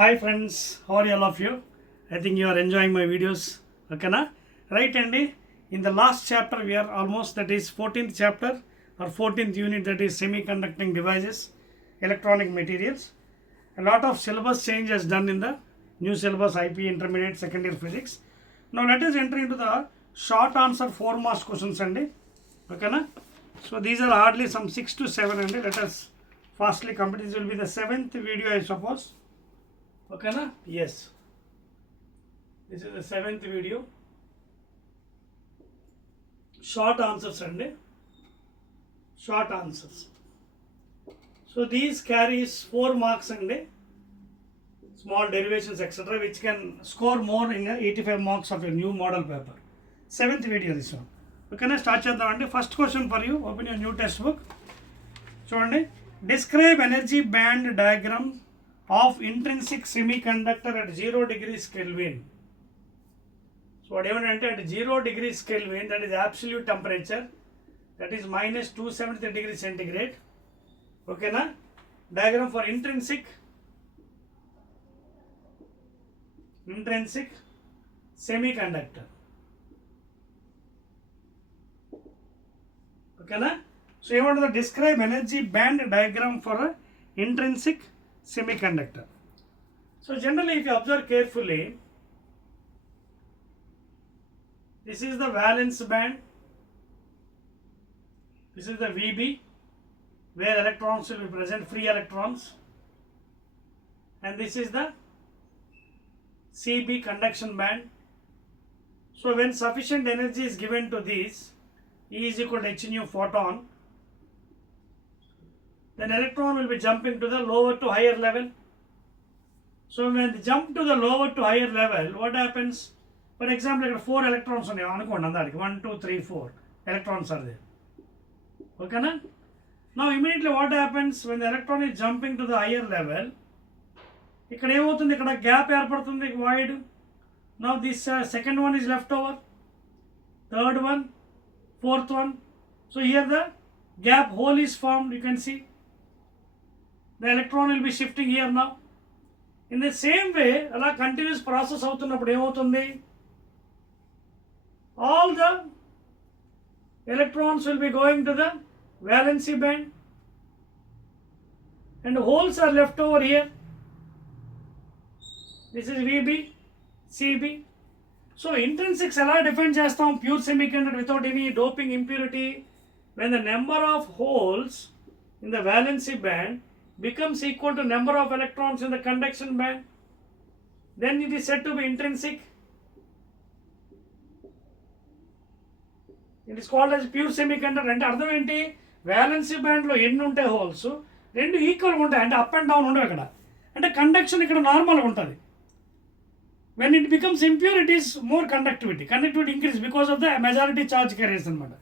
Hi friends, how are all of you? I think you are enjoying my videos. Okay, na? Right, Andy? In the last chapter, we are almost, that is 14th chapter or 14th unit, that is semiconducting devices, electronic materials. A lot of syllabus change is done in the new syllabus IPE Intermediate Second Year Physics. Now let us enter into the short answer 4 marks questions, Andy. Okay, na? So these are hardly some 6 to 7, Andy. Let us fastly complete. This will be the 7th video, I suppose. Okay, na? Yes. This is the 7th video. Short answers, Andy. Short answers. So these carries 4 marks, Andy. Small derivations, etc., which can score more in 85 marks of a new model paper. 7th video this one. Okay, na? Start చేద్దాం అండి. First question for you. Open your new textbook. చూడండి. Describe energy band diagram of intrinsic semiconductor at 0 degrees Kelvin. So whatever at 0 degrees Kelvin, that is absolute temperature, that is minus 273 degrees centigrade. Okay, na? Diagram for intrinsic semiconductor. Okay, na? So you want to describe energy band diagram for a intrinsic semiconductor. So generally, if you observe carefully, this is the valence band, this is the VB, where electrons will be present, free electrons, and this is the CB, conduction band. So when sufficient energy is given to this, E is equal to h nu photon, then electron will be jumping to the lower to higher level. So when they jump to the lower to higher level, what happens? For example, like 4 electrons on 1, 2, 3, 4 electrons are there. Okay, na? Now immediately what happens when the electron is jumping to the higher level? ఇక్కడ ఏమవుతుంది, ఇక్కడ గ్యాప్ ఏర్పడుతుంది, void. Now this second one is left over, third one, fourth one. So here the gap hole is formed, you can see. The electron will be shifting here now. In the same way, అలా continuous process అవుతున్నప్పుడు ఏమవుతుంది, all the electrons will be going to the valency band and holes are left over here. This is VB, CB. So intrinsics ఎలా define చేస్తాం, pure semiconductor without any doping impurity, when the number of holes in the valency band becomes equal to number of electrons in the conduction band, then it is said to be intrinsic. It is called as pure semiconductor. అంటే అర్థం ఏంటి, వ్యాలెన్సీ బ్యాండ్లో ఎన్ని ఉంటాయి హోల్స్, రెండు ఈక్వల్గా ఉంటాయి, అంటే అప్ అండ్ డౌన్ ఉండవు ఇక్కడ, అంటే కండక్షన్ ఇక్కడ నార్మల్గా ఉంటుంది. When it becomes impure, it is more conductivity increase because of the majority charge carriers అనమాట.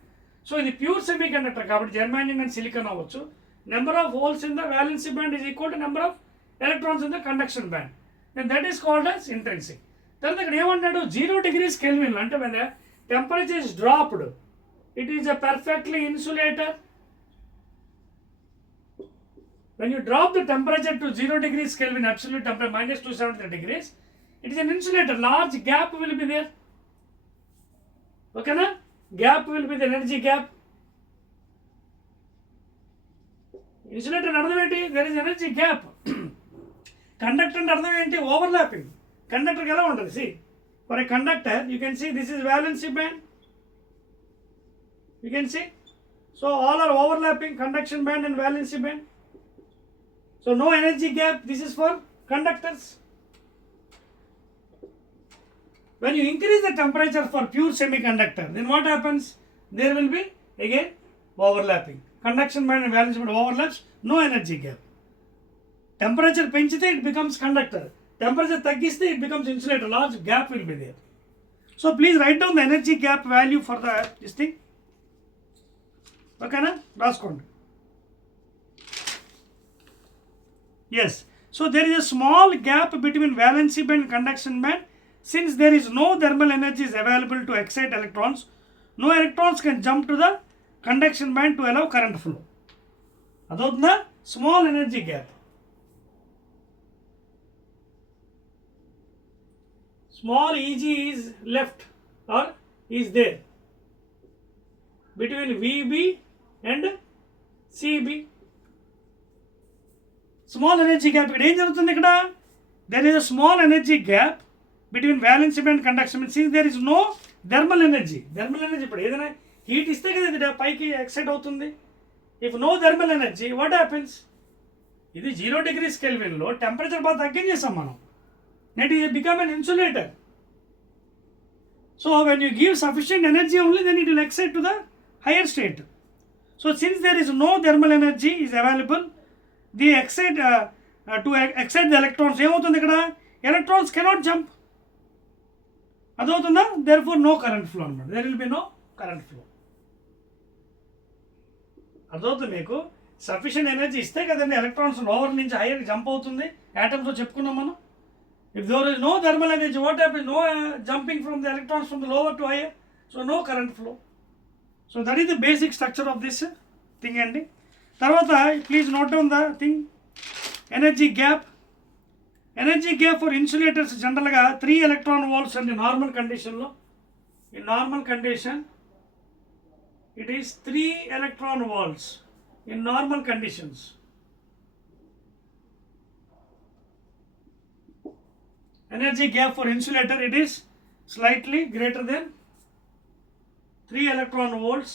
సో ఇది ప్యూర్ సెమీకండక్టర్ కాబట్టి జర్మానియం అండ్ సిలికాన్ అవ్వచ్చు. Number of holes in the valency band is equal to number of electrons in the conduction band, and that is called as intrinsic. తర్వాత ఇక్కడ ఏమంటాడు, 0 degrees Kelvin అంటే when the temperature is dropped, it is a perfectly insulator. When you drop the temperature to 0 degrees Kelvin, absolute temperature minus 273 degrees, it is an insulator. Large gap will be there. Okay, na? Gap will be the energy gap. Insulator అర్థం ఏంటి, there is energy gap. Conductor అంటే అర్థం ఏంటి, overlapping. Conductor ఎలా ఉంటుంది, see, for a conductor you can see this is valency band, you can see, so all are overlapping, conduction band and valency band. So no energy gap. This is for conductors. When you increase the temperature for pure semiconductor, then what happens, there will be again overlapping. Conduction band and valency band overlaps, no energy gap. Temperature పెంచితే it becomes conductor, temperature తగ్గిస్తే it becomes insulator, large gap will be there. So please write down the energy gap value for the this thing. Okay, na? రాసుకోండి. Yes, so there is a small gap between valency band and conduction band. Since there is no thermal energy is available to excite electrons, no electrons can jump to the conduction band to allow current flow. Adotna small energy gap. small Eg is left or is there between Vb and Cb. Small energy gap ఇక్కడ ఏం జరుగుతుంది ఇక్కడ? There is a small energy gap between valence band and conduction band. Since there is no thermal energy ఇప్పుడు ఏదైనా హీట్ ఇస్తే కదా ఇది పైకి ఎక్సైట్ అవుతుంది. If no thermal energy what happens? ఇది 0 degrees కెల్విన్లో టెంపరేచర్ బాగా తగ్గించేసాం మనం. Net is become an insulator. So when you give sufficient energy only, then it will excite to the higher state. So since there is no thermal energy is available, the excite to excite the electrons ఏమవుతుంది ఇక్కడ? Electrons cannot jump. అదవుతుందా? Therefore no current flow అన్నమాట. There will be no current flow. అదవుతుంది మీకు. Sufficient energy ఇస్తే కదండి electrons lower నుంచి hire jump అవుతుంది. యాటమ్స్లో చెప్పుకున్నాం మనం. If there is no thermal energy, what happens? No jumping from the electrons from the lower to higher. So no current flow. So that is the basic structure of this thing andi. Tarvata please note down the thing. Energy gap. Energy gap for insulators general ga 3 electron volts in the normal condition lo. In normal condition it is 3 electron volts in normal conditions. Energy gap for insulator it is slightly greater than 3 electron volts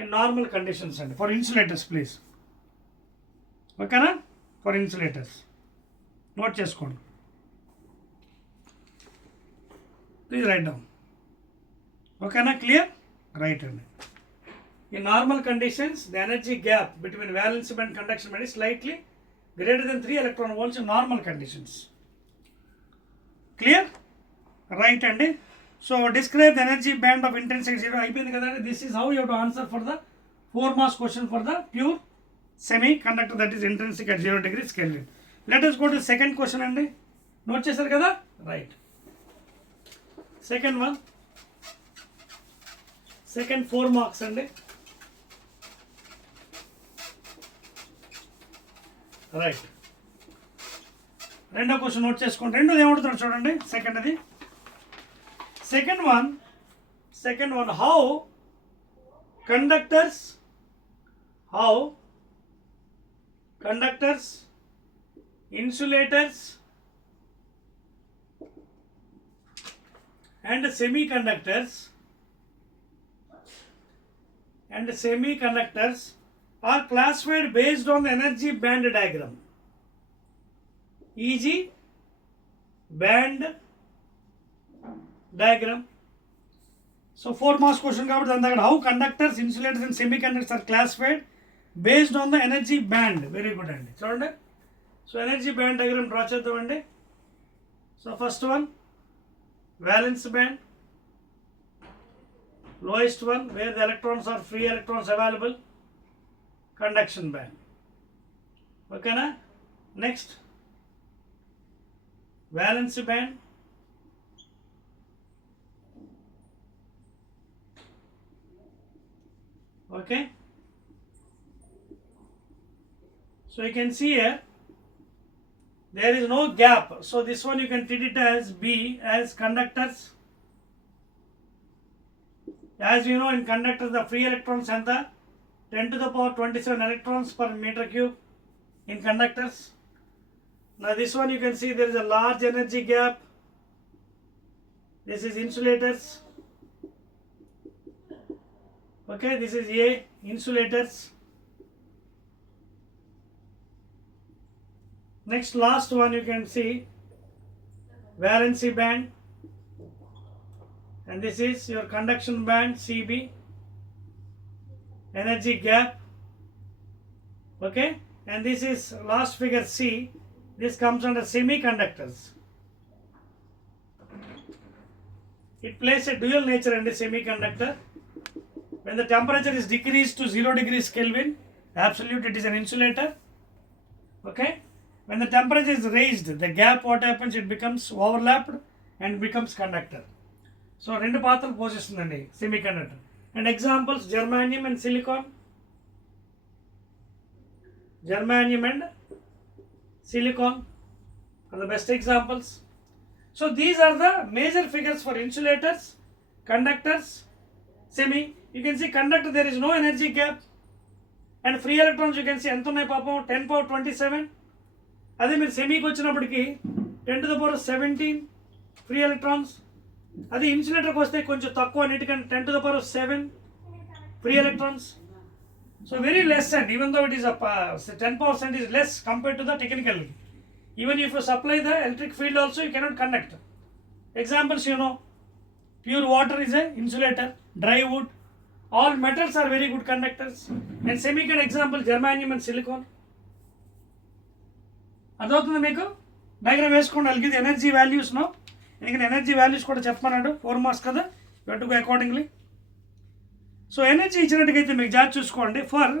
in normal conditions and for insulators please. Okay na? For insulators note cheskondi, please write down. Okay na? Clear? Right andi. In normal conditions the energy gap between valence band and conduction band is slightly greater than 3 electron volts in normal conditions. Clear? Right andi. So describe the energy band of intensity 0 అయిపోయింది కదండి. This is how you have to answer for the 4 marks question for the pure semiconductor that is intrinsic at 0 degrees Kelvin. Let us go to the second question అండి. నోట్ చేశారు కదా? Right. Second one. Second 4 marks అండి. Right. రెండో question note చేసుకోండి. రెండోది ఏమడుతున్నాడు చూడండి. Second one how conductors insulators and semiconductors are classified based on the energy band diagram. E.g. band diagram. So 4 marks question kabatti andha how conductors, insulators and semiconductors are classified based on the energy band. Very good andi. Chudandi. So energy band diagram draw cheddam andi. So first one valence band, lowest one where the electrons are free electrons available, conduction band. Okay na? Next valence band, okay. So you can see here there is no gap, so this one you can treat it as B, as conductors. As you know in conductors the free electrons and the 10 to the power 27 electrons per meter cube in conductors. Now this one you can see there is a large energy gap. This is insulators. Okay, this is A, insulators. Next last one you can see valency band, and this is your conduction band CB, energy gap. Okay, and this is last figure C. This comes under semiconductors. It plays a dual nature in the semiconductor. When the temperature is decreased to 0 degrees Kelvin, absolute it is an insulator. Okay. When the temperature is raised, the gap what happens, it becomes overlapped and becomes conductor. So rendu paatralu posistundandi semiconductor. And examples germanium and silicon. Germanium and silicon are the best examples. So these are the major figures for insulators, conductors, semi. You can see conductor there is no energy gap, and free electrons you can see ఎంత ఉన్నాయి పాపం 10 power 27. అదే మీరు సెమీకి వచ్చినప్పటికి 10 to the power 17 free electrons. అది ఇన్సులేటర్కి వస్తే కొంచెం తక్కువ, అన్నిటికంటే 10 to the power 7 free electrons. So very less, and even though it is a 10% is less compared to the technical. Even if you supply the electric field also, you cannot conduct. Examples, you know, pure water is a insulator, dry wood, all metals are very good conductors. And semiconductor example, germanium and silicon. అర్థమవుతుంది మీకు? డయాగ్రామ్ వేసుకోండి. I'll give the energy values now. ఎందుకంటే energy values కూడా చెప్పమన్నాడు, 4 marks కదా, you have to go accordingly. So energy ఇచ్చినట్టుగైతే మీకు జాగ్రత్త చూసుకోండి. For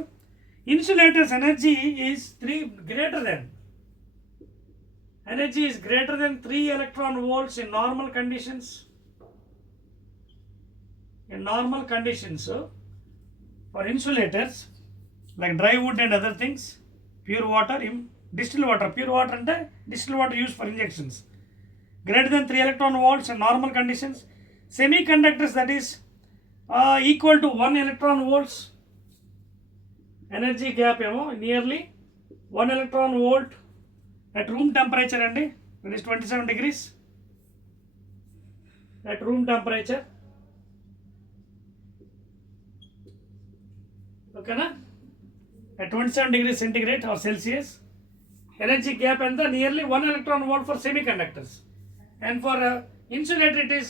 insulators energy is 3 greater than. Energy is greater than 3 electron volts in normal conditions. In normal conditions, for insulators like dry wood and other things, pure water, distilled water, pure water and distilled water used for injections, greater than 3 electron volts in normal conditions. Semiconductors, that is equal to 1 electron volts. Energy gap nearly 1 electron volt at room temperature, and it is 27 degrees at room temperature. Okay na? At 27 degrees centigrade or Celsius, energy gap and the nearly 1 electron volt for semiconductors, and for insulator it is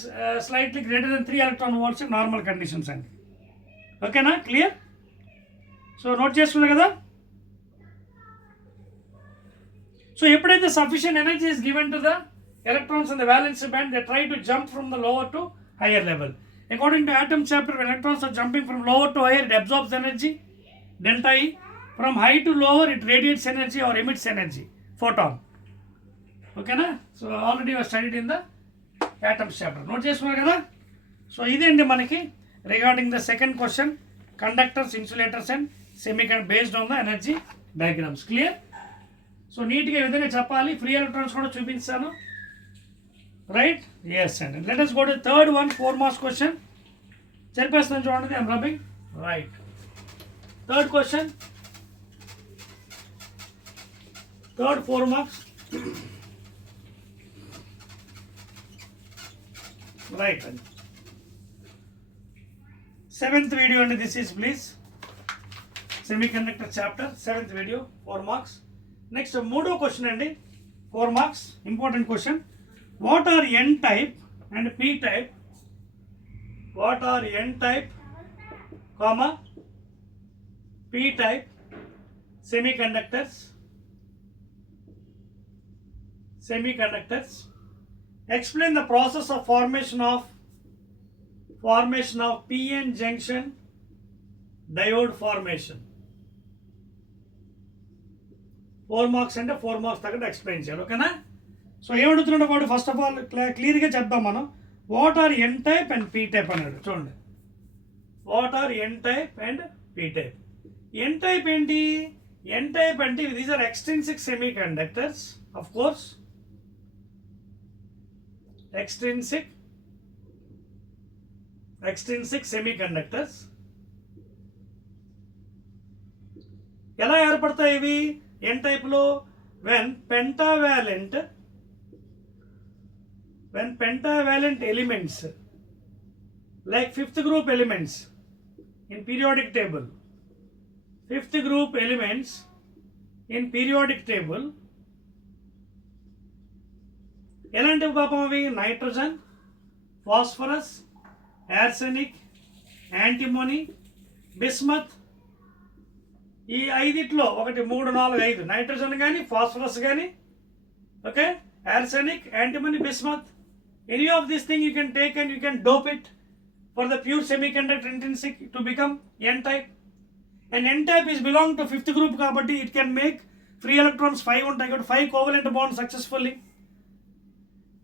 slightly greater than 3 electron volts in normal conditions. And okay na? Clear? So note చేసుకున్నా కదా. So ఎప్పుడైతే sufficient energy is given to the electrons in the valence band, they try to jump from the lower to higher level. According to atom chapter, when electrons are jumping from lower to higher, it absorbs energy, delta E. From high to lower, it radiates energy or emits energy, photon. Okay na? So already you have studied in the atom chapter. Note చేసుకున్నారు కదా. సో ఇదేంటి మనకి regarding the second question, conductors, insulators and semiconductor based on the energy diagrams. Clear? So నీట్గా ఈ విధంగా చెప్పాలి. Free electrons కూడా చూపించాను, రైట్? ఎస్ అండి. Let us go to third one, 4 marks question. చెప్పేస్తాను చూడండి, I'm rubbing. Right, third question, third 4 marks. Right అండి. 7th video అండి this is, please. Semiconductor chapter 7th video, 4 marks. Next మూడో question అండి, 4 marks, important question. What are N type and P type? What are N type comma P type semiconductors? Explain the process of formation of PN junction diode formation. 4 marks అంటే 4 marks తగ్గట్టు ఎక్స్ప్లెయిన్ చేయాలి. ఓకేనా? సో ఏమడుగుతున్నాడు వాడు? First of all క్లియర్గా చెప్దాం మనం. What are N type and P type అన్నాడు. చూడండి, what are N type and P type. N type ఏంటి? ఎన్ టైప్ అంటే these are extrinsic semiconductors, of course. extrinsic semiconductors. ఎలా ఏర్పడతాయి ఇవి ఎన్ టైప్లో? when pentavalent elements like 5th group elements in periodic table, 5th group elements in periodic table, ఎలాంటివి పాపం అవి? Nitrogen, phosphorus, arsenic, antimony, bismuth. ఈ 5 ఒకటి 3 4 5, నైట్రోజన్ కానీ ఫాస్ఫరస్ కానీ, okay, arsenic, antimony, bismuth. Any of this thing you can take and you can dope it for the pure semiconductor intrinsic to become N type. And N type is belong to 5th group కాబట్టి it can make free electrons 5 ఉంటాయి కాబట్టి 5 covalent bonds successfully.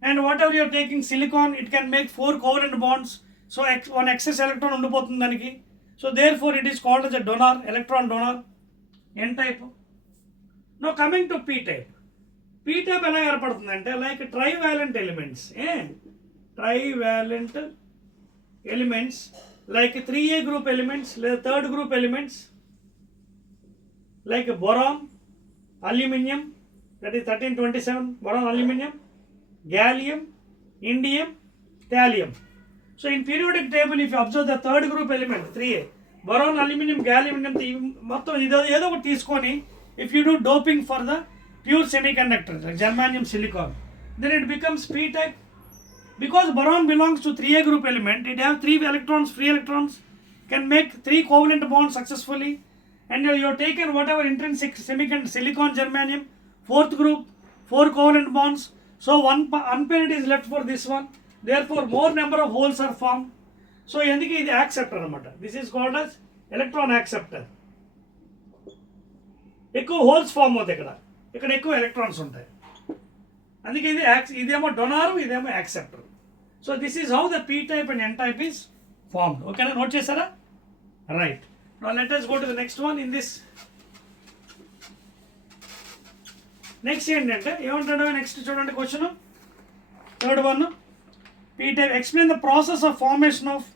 And whatever you are taking silicon, it can make 4 covalent bonds. So one excess electron undipotundi daniki. So therefore it is called as a donor, electron donor, N type. Now coming to P type. P type ఎలా ఏర్పడుతుందంటే like trivalent elements, trivalent elements like 3A group elements లేదా third group elements like boron, aluminum, that is 1327, boron, aluminum, gallium, indium, thallium. So in periodic table, if you observe the third group element 3A, boron, aluminum, gallium, indium, మొత్తం ఏదో ఒకటి తీసుకొని if you do doping for the pure semiconductor like germanium, silicon, then it becomes p type. Because boron belongs to 3A group element, it have 3 electrons, free electrons, can make 3 covalent bonds successfully. And you have taken whatever intrinsic semiconductor, silicon, germanium, 4th group, 4 covalent bonds. So one unpaired is left for this one. Therefore, more number of holes are formed. So, ఎందుకు ఇది acceptor అన్నమాట. This is called as electron acceptor. ఎక్కువ holes form అవుతాయి ఇక్కడ ఎక్కువ electrons ఉంటాయి. అందుకే ఇదేమో డొనార్, ఇదేమో acceptor. So this is how the P type and N type is formed. ఓకేనా, నోట్ చేశారా? Right. Now let us go to the next one in this. Next ఏంటంటే ఏమంటాడు నెక్స్ట్ చూడండి question, third one. P type explain the process of formation of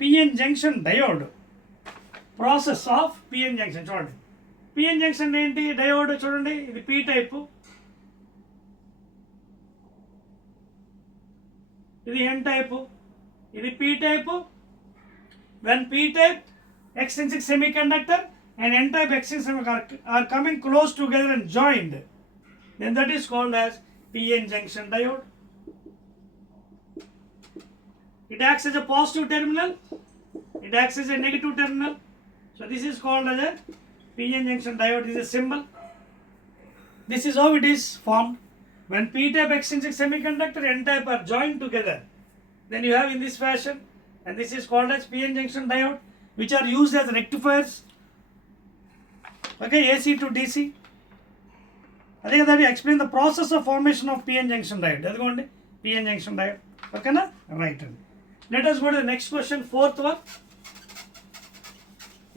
PN junction diode. Process of PN junction చూడండి. PN junction ఏంటి? డయోడ్. చూడండి ఇది P type, ఇది ఎన్ టైపు, ఇది P type. When P type extrinsic semiconductor and n-type extrinsic semiconductor are coming close together and joined, then that is called as p-n junction diode. It acts as a positive terminal, it acts as a negative terminal. So this is called as a p-n junction diode. This is a symbol. This is how it is formed. When p-type extrinsic semiconductor and n-type are joined together, then you have in this fashion, and this is called as p-n junction diode, which are used as rectifiers. Okay, AC to DC. అదే కదా, explain the process of formation of PN junction diode. అదిగోండి PN junction diode. ఓకేనా, రైట్ అండి. Let us go to the next question, fourth one.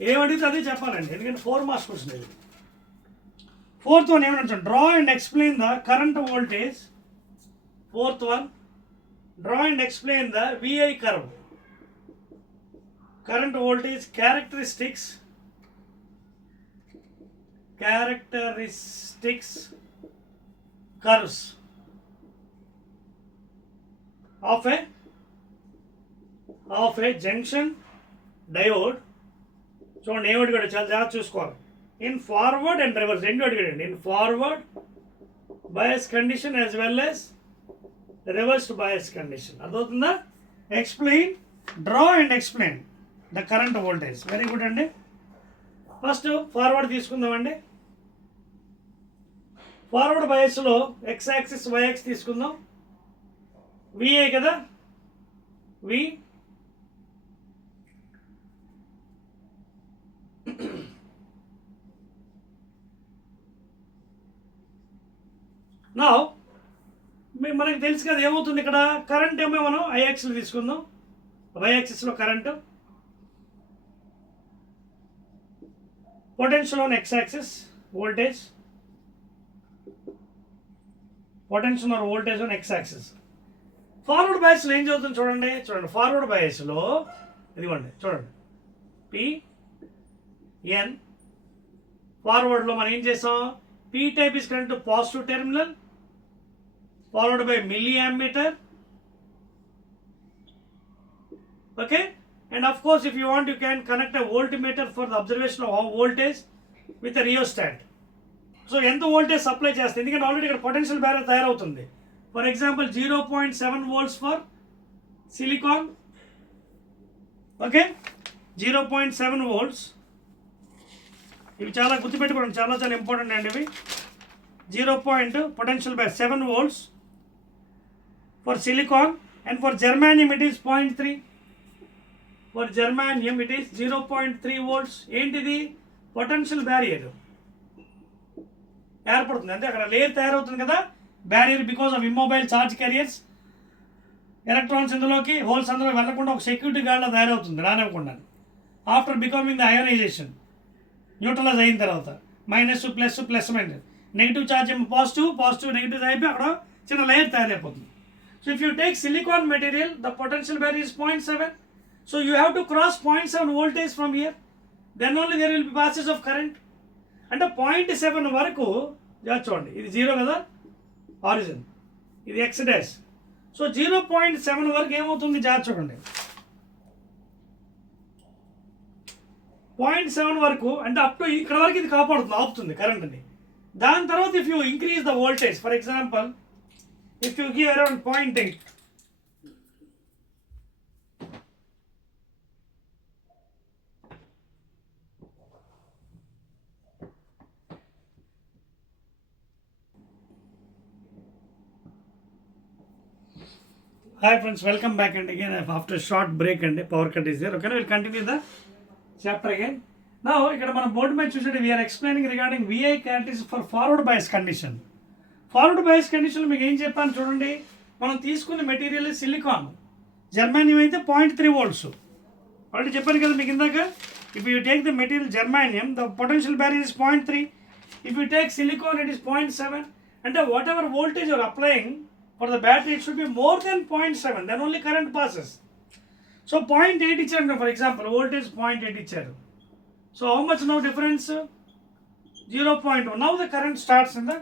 ఏమడిగితే అదే చెప్పాలండి, ఎందుకంటే 4 marks question ఇది. ఫోర్త్ వన్ ఏమంటే draw and explain the current voltage. Fourth one, draw and explain the VI curve. Current voltage characteristics curves of a junction diode. చూడండి ఏమిటి కూడా చాలా జాగ్రత్త చూసుకోవాలి. ఇన్ ఫార్వర్డ్ అండ్ రివర్స్ రెండు అడిగాడండి. In forward bias condition as well as reversed bias condition. అర్థమవుతుందా? Explain, draw and explain the current voltage. Very good అండి. ఫస్ట్ ఫార్వర్డ్ తీసుకుందామండి. ఫార్వర్డ్ బయాస్లో ఎక్స్ యాక్సిస్ వై యాక్సిస్ తీసుకుందాం. విఏ కదా, వి. నా మనకి తెలుసు కదా ఏమవుతుంది ఇక్కడ, కరెంట్ ఏమో మనం ఐ యాక్సిస్లో తీసుకుందాం. వై యాక్సిస్లో current, potential on X axis voltage, potential or voltage on X axis. Forward బయాస్లో ఏం చదువుతుంది చూడండి. ఫార్వర్డ్ బయాస్లో ఇదిగోండి చూడండి, పిఎన్. ఫార్వర్డ్లో మనం ఏం చేసాం, P type is current positive terminal followed by milliammeter. Okay, and of course if you want you can connect a voltmeter for the observation of voltage with a rheostat. So ఎంత వోల్టేజ్ సప్లై చేస్తే, ఎందుకంటే ఆల్రెడీ ఇక్కడ potential barrier తయారవుతుంది. For example 0.7 volts for silicon. Okay, 0.7 volts. ఇవి చాలా గుర్తుపెట్టుకోండి, చాలా చాలా ఇంపార్టెంట్ అండి ఇవి. 0. potential by 7 volts for silicon, and for germanium it is 0.3. For germanium it is 0.3 volts. ఏంటిది, పొటెన్షియల్ బ్యారియర్ ఏర్పడుతుంది. అంటే అక్కడ లేయర్ తయారవుతుంది కదా barrier, because of immobile charge carriers. Electrons ఇందులోకి, హోల్స్ అందులో వెళ్లకుండా ఒక సెక్యూరిటీ గార్డ్లో తయారవుతుంది రానివ్వకుండా. After becoming the ionization, neutralize అయిన తర్వాత minus plus plus minus. Negative charge ఏమో పాజిటివ్ నెగిటివ్ అయిపోయి అక్కడ చిన్న లేయర్ తయారైపోతుంది. So if you take silicon material the potential barrier is 0.7. So you have to cross 0.7 voltage from here, then only there will be passes of current. అంటే 0.7 వరకు చూడండి, ఇది 0 కదా ఆరిజిన్, ఇది ఎక్స్ డాష్. సో 0.7 వరకు ఏమవుతుంది చూడండి, 0.7 వరకు అంటే అప్ టు ఇక్కడ వరకు ఇది కాపాడుతుంది, ఆపుతుంది కరెంట్ని. దాని తర్వాత if you increase the voltage, for example if you give around 0.8, Hi friends, welcome back and again after a short break and power cut is there. Okay, we'll continue the chapter again. Now, ikkada mana board mein chusade we are explaining regarding VI characteristics for forward bias condition. Forward bias condition meeku em cheppanu chudandi, మనం తీసుకున్న material silicon, జర్మానియం అయితే 0.3 volts. Already చెప్పాను కదా మీకు ఇందాక, if you take the material germanium the potential barrier is 0.3, if you take silicon it is 0.7. అంటే whatever voltage you're applying for the battery it should be more than 0.7, then only current passes. So 0.8 icharu, for example voltage 0.8 icharu, so how much now difference? 0.1. now the current starts in the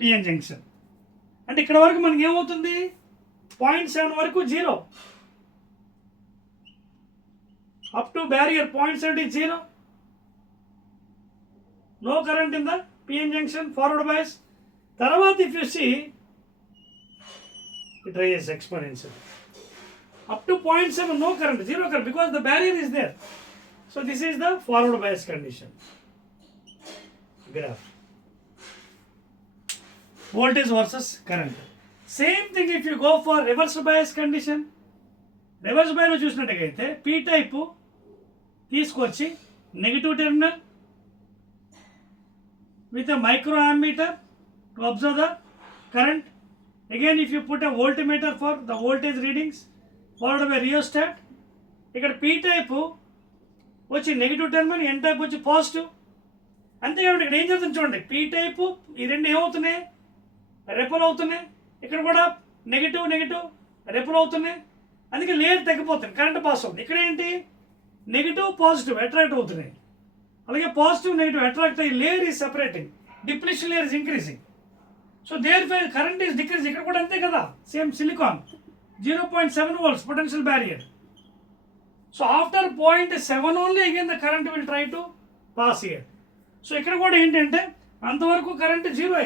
PN junction. and ikkada varaku manaki em avutundi 0.7 varaku 0, up to barrier 0.7 is 0, no current in the PN junction, forward bias. Tarvata if you see it rises exponentially. Up to 0.7 no current, 0 current, because the barrier is there. So this is the forward bias condition graph. Voltage versus current. Same thing if you go for reverse bias condition. Reverse bias lo chusinattagaithe P type తీసుకొచ్చి negative terminal with a microammeter to observe the current. Again if you put a voltmeter for the voltage readings followed by rheostat. ఇక్కడ P type వచ్చి negative terminal, N type వచ్చి పాజిటివ్. అంతేకాదు ఇక్కడ ఏం జరుగుతుంది చూడండి, P type ఈ రెండు ఏమవుతున్నాయి, రెపల్ అవుతున్నాయి. ఇక్కడ కూడా నెగిటివ్ రెపల్ అవుతున్నాయి, అందుకే లేయర్ తగ్గిపోతుంది, కరెంట్ పాస్ అవుతుంది. ఇక్కడ ఏంటి నెగిటివ్ పాజిటివ్ అట్రాక్ట్ అవుతున్నాయి, అలాగే పాజిటివ్ నెగిటివ్ అట్రాక్ట్ అయ్యి layer is separating, depletion layer is increasing. So therefore current is decreasing. ఇక్కడ కూడా అంతే కదా, same silicon 0.7 volts potential barrier. So after 0.7 only again the current will try to pass here. So ఇక్కడ కూడా ఏంటంటే అంతవరకు current 0.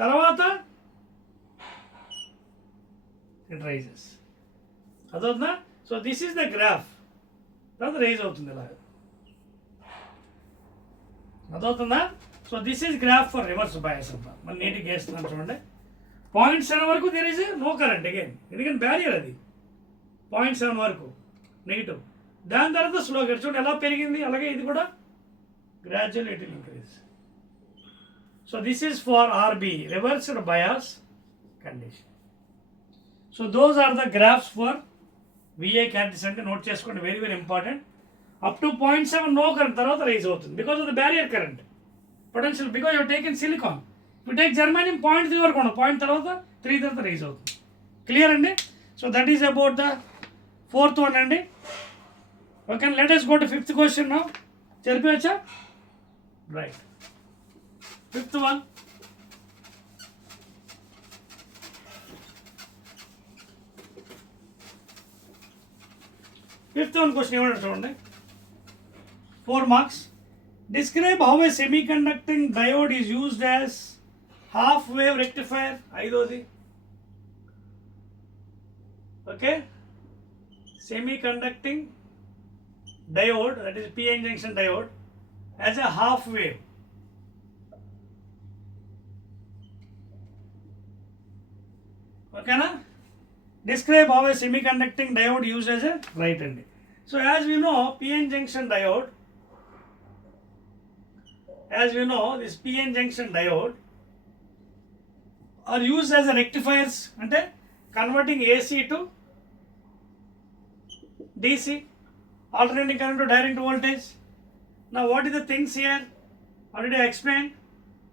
తర్వాత it rises, అదొద్దా. So this is the graph, తర్వాత రైజ్ అవుతుంది ఇలా, అదవుతుందా. So this is graph for reverse bias అంట. మనం నీట్గా వేస్తున్నాం చూడండి, 0.7 వరకు there is no current again, ఎందుకంటే బ్యారియర్ అది 0.7 వరకు నెగిటివ్. దాని తర్వాత స్లోగా చూడండి ఎలా పెరిగింది, అలాగే ఇది కూడా gradual it will increase. So this is for RB, reversed bias condition. So those are the graphs for VI characteristics. అంటే నోట్ చేసుకోండి, very very important. Up to 0.7 no current, తర్వాత రైజ్ అవుతుంది because of the barrier current potential, because you take in silicon. You take germanium 0.3 వరకు ఉండదు, 0 తర్వాత 3 తర్వాత rise అవుతుంది. Clear అండి. So that is about the 4th one అండి. Okay, let us go to 5th question now. చెప్పచ్చా? Right, 5th one. Fifth one question ఏమంటారు చూడండి, 4 marks. Describe how a semiconducting diode is used as half wave rectifier. ఐదోది. Okay, semiconducting diode, that is PN junction diode, as a half wave. ఓకేనా. Describe how a semiconducting diode used as a right hand. So as we know PN junction diode, this PN junction diode are used as a rectifiers, అంటే converting AC to DC alternating current to direct voltage. Now what is the things here? Already I explained.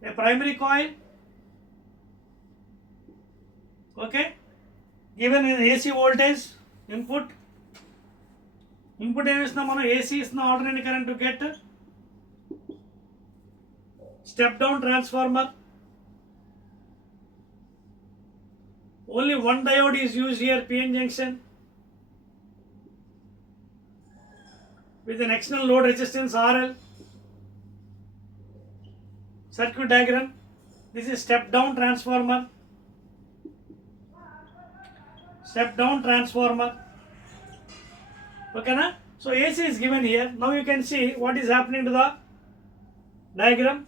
A primary coil, okay, given in AC voltage input ఏమి ఇస్తున్నాం మనం, AC ఇస్తున్నాం alternating current to get step down transformer. Only one diode is used here, PN junction, with an external load resistance RL. Circuit diagram, this is step down transformer. Step down transformer, okay na? So AC is given here. Now you can see what is happening to the diagram.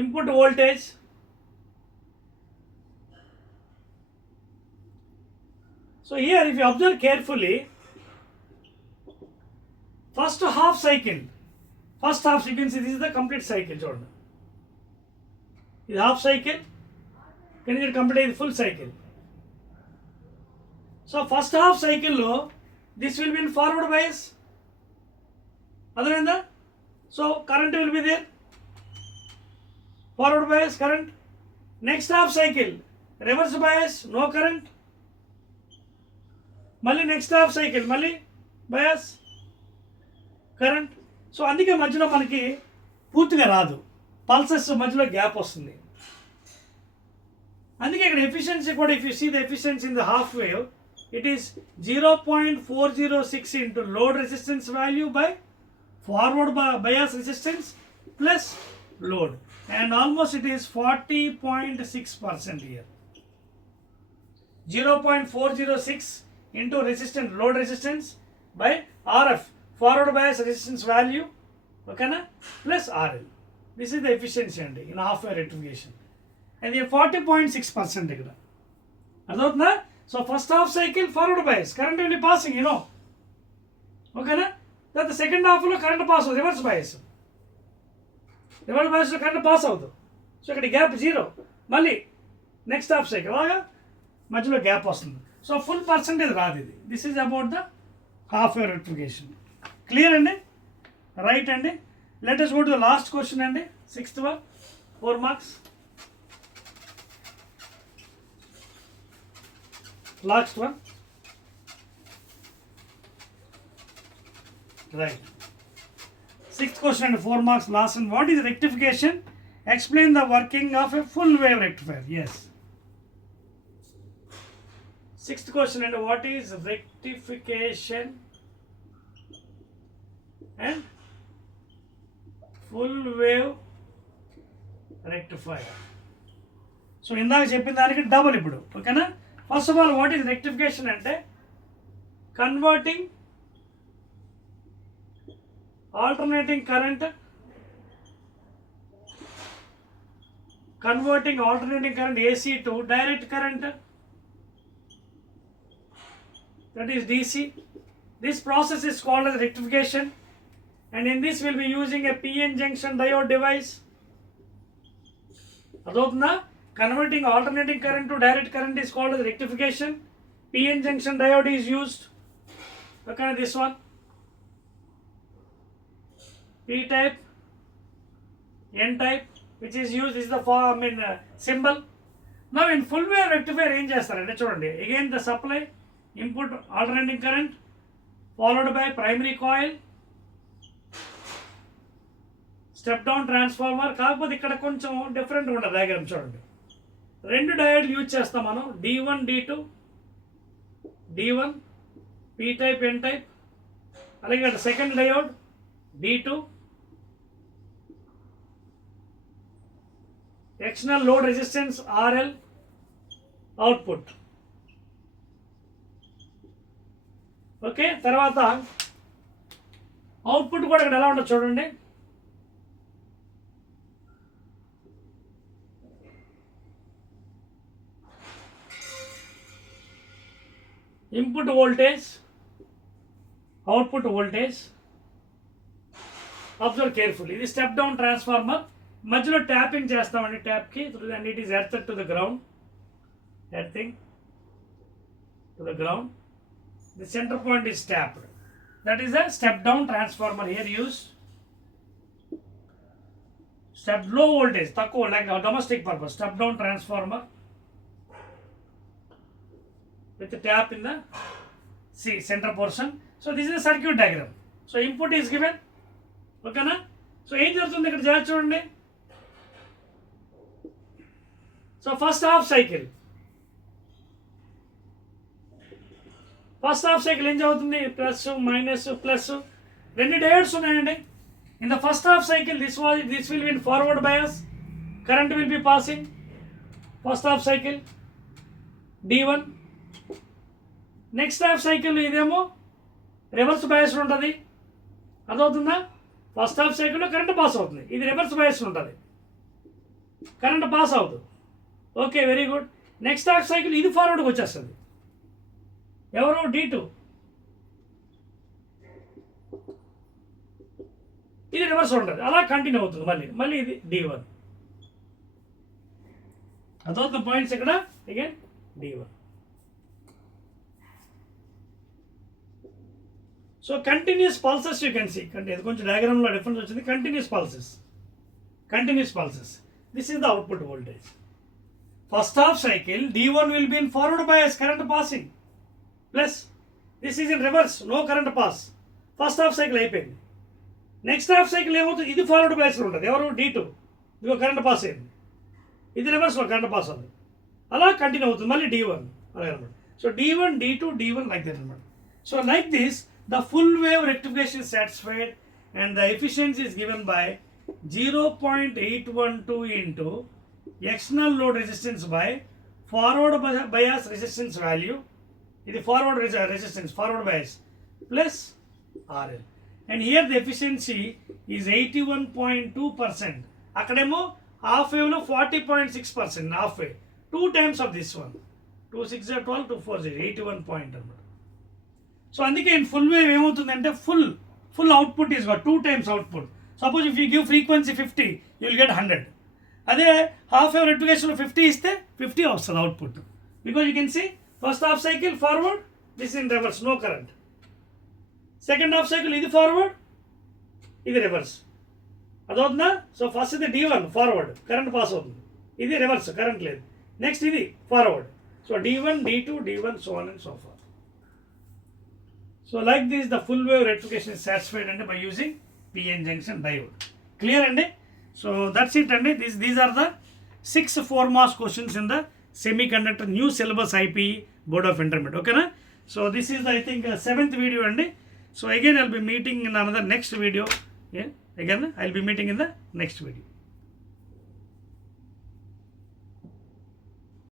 Input voltage, so here if you observe carefully, first half cycle, you can see this is the complete cycle. చూడండి, ఇది half cycle, can you complete the full cycle? So first half cycle లో this will be in forward bias, అర్థమైందా? So current will be there, forward bias current. Next half cycle reverse bias, no current. మళ్ళీ next half cycle మళ్ళీ bias current. So అందుకే మధ్యలో మనకి పూర్తిగా రాదు, పల్సెస్ మధ్యలో గ్యాప్ వస్తుంది. అందుకే ఇక్కడ ఎఫిషియన్సీ కూడా, if you see the efficiency in the half wave, it is 0.406 into load resistance value by forward bias resistance plus load, and almost it is 40.6% here. 0.406 into resistance, load resistance by RF, forward bias resistance value, okay na, plus RL. This is the efficiency and in half wave rectification, and the 40.6% ikkada adotna. So first half cycle forward bias current will be passing, you know, okay na. That the second half lo current pass avudhu, reverse bias lo current pass avudhu. So ikkada gap 0, malli next half cycle alaga మధ్యలో గ్యాప్ వస్తుంది. So full percentage రాదు ఇది. This is about the half wave rectification. Clear అండి, రైట్ అండి. Let us go to the last question అండి, 6th one, 4 marks. Last one, right. 6th question and 4 marks, last one. What is rectification? Explain the working of a full wave rectifier. Yes. 6th question, and what is rectification and full wave rectifier? So ఇందాక చెప్పిన దానికి double ఇప్పుడు, ఓకేనా. First of all what is rectification అంటే converting alternating current AC to direct current, that is DC. This process is called as rectification, and in this we'll be using a PN junction diode device. Adotna, converting alternating current to direct current is called as rectification. PN junction diode is used. Okay, this one, P type, N type, which is used, is the symbol. Now in full wave rectifier ఏం చేస్తారంటే చూడండి, again the supply input alternating current followed by primary coil, step down transformer. కాకపోతే ఇక్కడ కొంచెం డిఫరెంట్ ఉంటుంది డయాగ్రామ్ చూడండి. రెండు డయోడ్లు యూజ్ చేస్తాం మనం, D1 D2, D1 P type N type, అలాగే second diode D2, external load resistance RL, output. Okay, తర్వాత అవుట్పుట్ కూడా ఇక్కడ ఎలా ఉంటుంది చూడండి. Input voltage, output voltage. Observe careful, ఇది స్టెప్ డౌన్ ట్రాన్స్ఫార్మర్. మధ్యలో ట్యాపింగ్ చేస్తామండి, ట్యాప్కి, and it is earth to the ground, earthing to the ground. the center point is tapped. That is a step down transformer. Here used step low voltage, takko, like a domestic purpose, step down transformer with the tap in the center portion. So this is a circuit diagram. So input is given. Okay na? So ఏం జరుగుతుంది ఇక్కడ జాగ్రత్త చూడండి. So first half cycle ఏం జరుగుతుంది, plus minus plus రెండు డయోడ్స్ ఉన్నాయండి. In the first half cycle this will be in forward bias, current will be passing first half cycle D1. Next half cycle ఇదేమో రివర్స్ బయాస్ ఉంటుంది, అదవుతుందా? First half సైకిల్లో current pass అవుతుంది, ఇది reverse bias ఉంటుంది, current pass అవుతుంది. Okay, very good. Next half cycle ఇది ఫార్వర్డ్కి వచ్చేస్తుంది, ఎవరు D2, ఇది రివర్స్ ఉంటుంది, అలా కంటిన్యూ అవుతుంది. మళ్ళీ ఇది D1. అదవుతుంది పాయింట్స్ ఇక్కడ again D1. So continuous pulses you can see. ఇది కొంచెం డయాగ్రామ్లో డిఫరెన్స్ వచ్చింది. Continuous pulses. This is the output voltage. First half cycle D1 will be in forward bias, current passing, plus this is in reverse, no current pass. First half cycle అయిపోయింది. Next half cycle ఏమవుతుంది, ఇది ఫార్వర్డ్ బయాస్లో ఉంటుంది, ఎవరు D2, ఇదిగో current pass అయింది, ఇది రివర్స్లో కరెంట్ పాస్ అవుతుంది, అలా కంటిన్యూ అవుతుంది. మళ్ళీ D1 అలాగే అనమాట. So D1, D2, D1 like that అనమాట. So like this the full wave rectification is satisfied and the efficiency is given by 0.812 into external load resistance by forward bias resistance value. This is forward resistance, forward bias plus RL. And here the efficiency is 81.2%. Akademo half wave lo 40.6%, half wave. 2 times of this one. 2 6 12, 2 4 81 point. So అందుకే in full wave ఏమవుతుందంటే full output is got 2 times output. Suppose if you give frequency 50, you will get 100. అదే half wave రెక్టిఫికేషన్లో 50 ఇస్తే 50 వస్తుంది output. Because you can see first half cycle forward, this in reverse, no current. Second half cycle ఇది forward, ఇది reverse, అదవుతుందా? So first ఇది D1 forward, current pass అవుతుంది, ఇది రివర్స్, కరెంట్ లేదు. నెక్స్ట్ ఇది forward, so D1, D2, D1, so on and so forth. So like this the full wave rectification is satisfied by using PN junction diode. Clear andi? So that's it andi. These are the 6 4-mark questions in the semiconductor new syllabus IPE Board of Intermediate. Okay na? So this is the, I think 7th video andi. So again I'll be meeting in another next video. Yeah, again I'll be meeting in the next video.